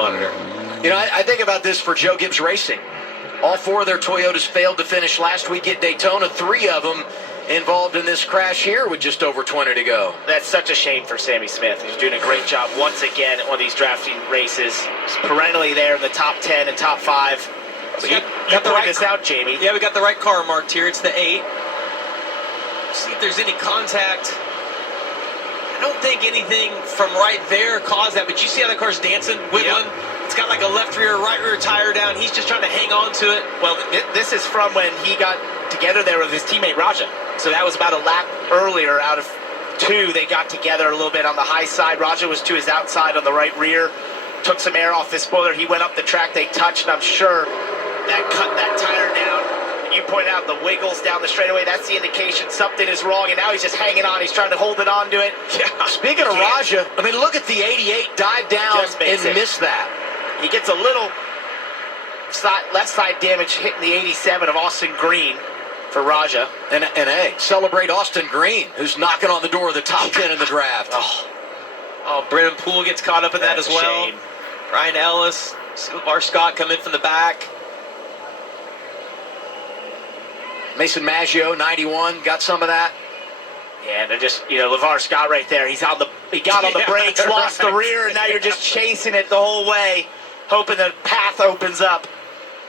monitor. You know, I think about this for Joe Gibbs Racing. All 4 of their Toyotas failed to finish last week at Daytona. 3 of them involved in this crash here with just over 20 to go. That's such a shame for Sammy Smith. He's doing a great job once again at one of these drafting races. He's perennially there in the top 10 and top 5. So you pointed this out, Jamie. Yeah, we got the right car marked here. It's the 8. See if there's any contact. I don't think anything from right there caused that, but you see how the car's dancing, wiggling? Yep. It's got like a left rear, right rear tire down. He's just trying to hang on to it. Well, this is from when he got together there with his teammate Raja. So that was about a lap earlier out of 2. They got together a little bit on the high side. Raja was to his outside on the right rear. Took some air off this spoiler. He went up the track. They touched, and I'm sure that cut that tire down. And you pointed out the wiggles down the straightaway. That's the indication something is wrong, and now he's just hanging on. He's trying to hold it on to it. Yeah. Speaking of Raja, I mean, look at the 88 dive down and miss that. He gets a little left side damage hitting the 87 of Austin Green for Raja. And hey, celebrate Austin Green, who's knocking on the door of the top 10 in the draft. Oh, Brennan Poole gets caught up in that as well. Shame. Ryan Ellis, LeVar Scott come in from the back. Mason Maggio, 91, got some of that. Yeah, they're just, LeVar Scott right there. He got on the brakes, lost the rear, and now you're just chasing it the whole way, hoping the path opens up.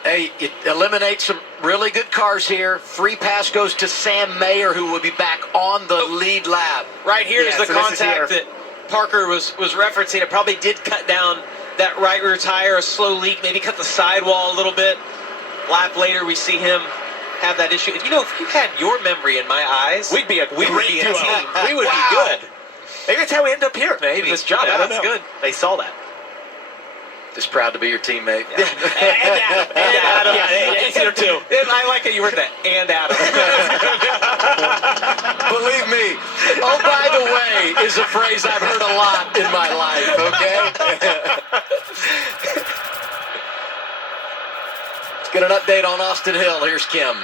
Hey, it eliminates some really good cars here. Free pass goes to Sam Mayer, who will be back on the lead lap. Right here is the contact that Parker was referencing. It probably did cut down that right rear tire, a slow leak, maybe cut the sidewall a little bit. Lap later, we see him have that issue. If you had your memory in my eyes, we'd be a team. We would be good. Maybe that's how we end up here. Maybe. This job. Yeah, I don't know. That's good. They saw that. Just proud to be your teammate. Yeah. and Adam. Yeah, it's here too. I like how you word that. And Adam. Believe me. Oh, by the way, is a phrase I've heard a lot in my life, okay? Let's get an update on Austin Hill. Here's Kim.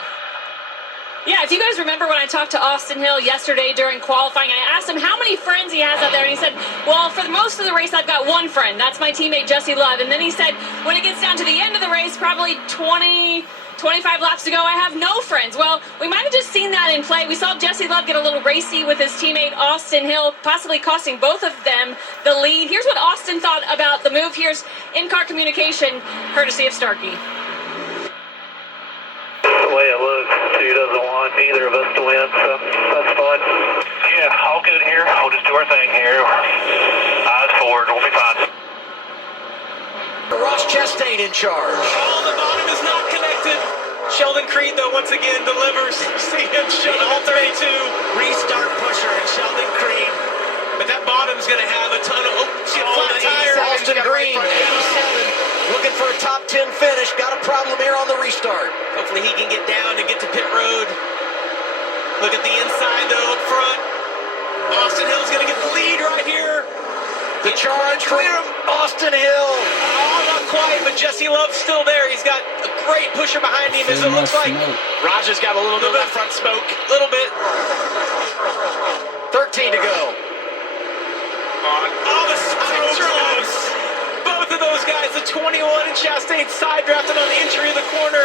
Yeah, if you guys remember when I talked to Austin Hill yesterday during qualifying, I asked him how many friends he has out there, and he said, well, for most of the race, I've got one friend. That's my teammate, Jesse Love. And then he said, when it gets down to the end of the race, probably 20, 25 laps to go, I have no friends. Well, we might have just seen that in play. We saw Jesse Love get a little racy with his teammate, Austin Hill, possibly costing both of them the lead. Here's what Austin thought about the move. Here's in-car communication, courtesy of Starkey. The way it looks, 2 doesn't want either of us to win, so that's fine. Yeah, all good here. We'll just do our thing here. Eyes forward, we'll be fine. Ross Chastain in charge. Oh, the bottom is not connected. Sheldon Creed, though, once again delivers. See him show all 32. Restart pusher and Sheldon Creed. But that bottom's going to have a ton of... flat tire. Austin Green, 87. Looking for a top 10 finish. Got a problem here on the restart. Hopefully he can get down and get to pit road. Look at the inside, though, up front. Austin Hill's going to get the lead right here. The charge from Austin Hill. Oh, not quite, but Jesse Love's still there. He's got a great pusher behind him, as it looks like. Raja's got a little bit of front smoke. A little bit. 13 to go. Oh, the side drops. Both of those guys, the 21 and Chastain side drafted on the entry of the corner.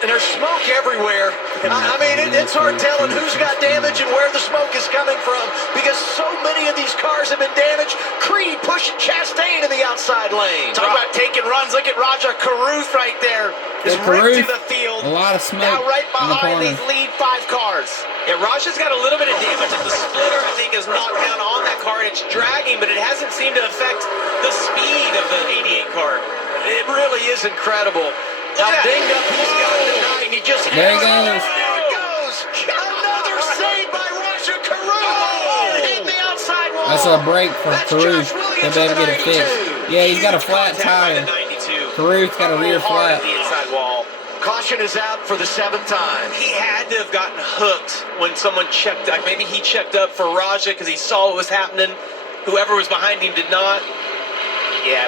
And there's smoke everywhere. I mean, it's hard telling who's got damage and where the smoke is coming from because so many of these cars have been damaged. Creed pushing Chastain in the outside lane. Talk about taking runs. Look at Raja Caruth right there. Just ripped to the field. A lot of smoke. Now right behind these lead 5 cars. Yeah, Raja's got a little bit of damage at the splitter, I think, is knocked down on that car, and it's dragging, but it hasn't seemed to affect the speed of the 88 car. It really is incredible. How dinged up he's gotten tonight, and he just... There he goes. There it goes. Another save by Raja Caruth. Hit the outside wall. That's a break for Caruth. He'll be able to get it fixed. Yeah, he's got a flat tire. Caruth's got a rear flat. The inside wall. Caution is out for the 7th time. He had to have gotten hooked when someone checked. Like maybe he checked up for Raja because he saw what was happening. Whoever was behind him did not. Yeah,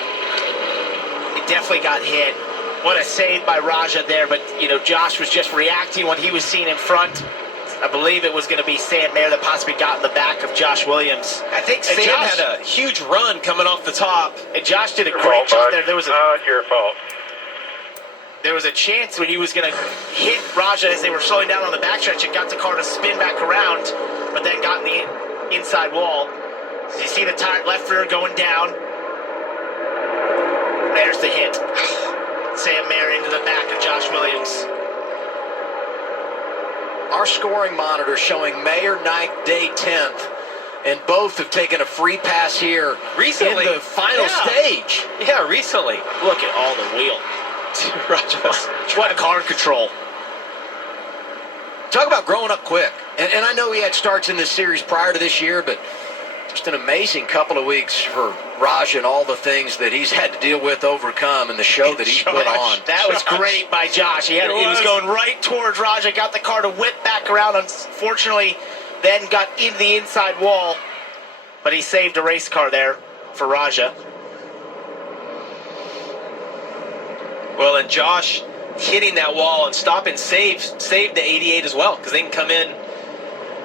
he definitely got hit. What a save by Raja there, but Josh was just reacting what he was seeing in front. I believe it was going to be Sam Mayer that possibly got in the back of Josh Williams. I think Sam had a huge run coming off the top. And Josh did a great job there. Not your fault. There was a chance when he was going to hit Raja as they were slowing down on the backstretch and got the car to spin back around, but then got in the inside wall. So you see the left rear going down. There's the hit. Sam Mayer into the back of Josh Williams. Our scoring monitor showing Mayer 9th, Day 10th, and both have taken a free pass here Recently. in the final stage. Yeah, recently. Look at all the wheel. What car control. Talk about growing up quick. And I know he had starts in this series prior to this year, but just an amazing couple of weeks for Raj and all the things that he's had to deal with, overcome, and the show that he's put on. That was great by Josh. He was going right towards Raja, got the car to whip back around. Unfortunately, then got into the inside wall, but he saved a race car there for Raja. Well, and Josh hitting that wall and stopping saved the 88 as well, because they can come in,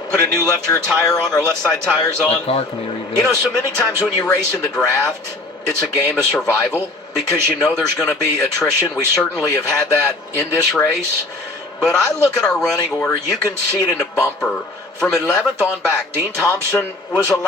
put a new left rear tire on or left side tires on. The car can be rebuilt. You know, so many times when you race in the draft, it's a game of survival because you know there's going to be attrition. We certainly have had that in this race. But I look at our running order, you can see it in the bumper. From 11th on back, Dean Thompson was a lap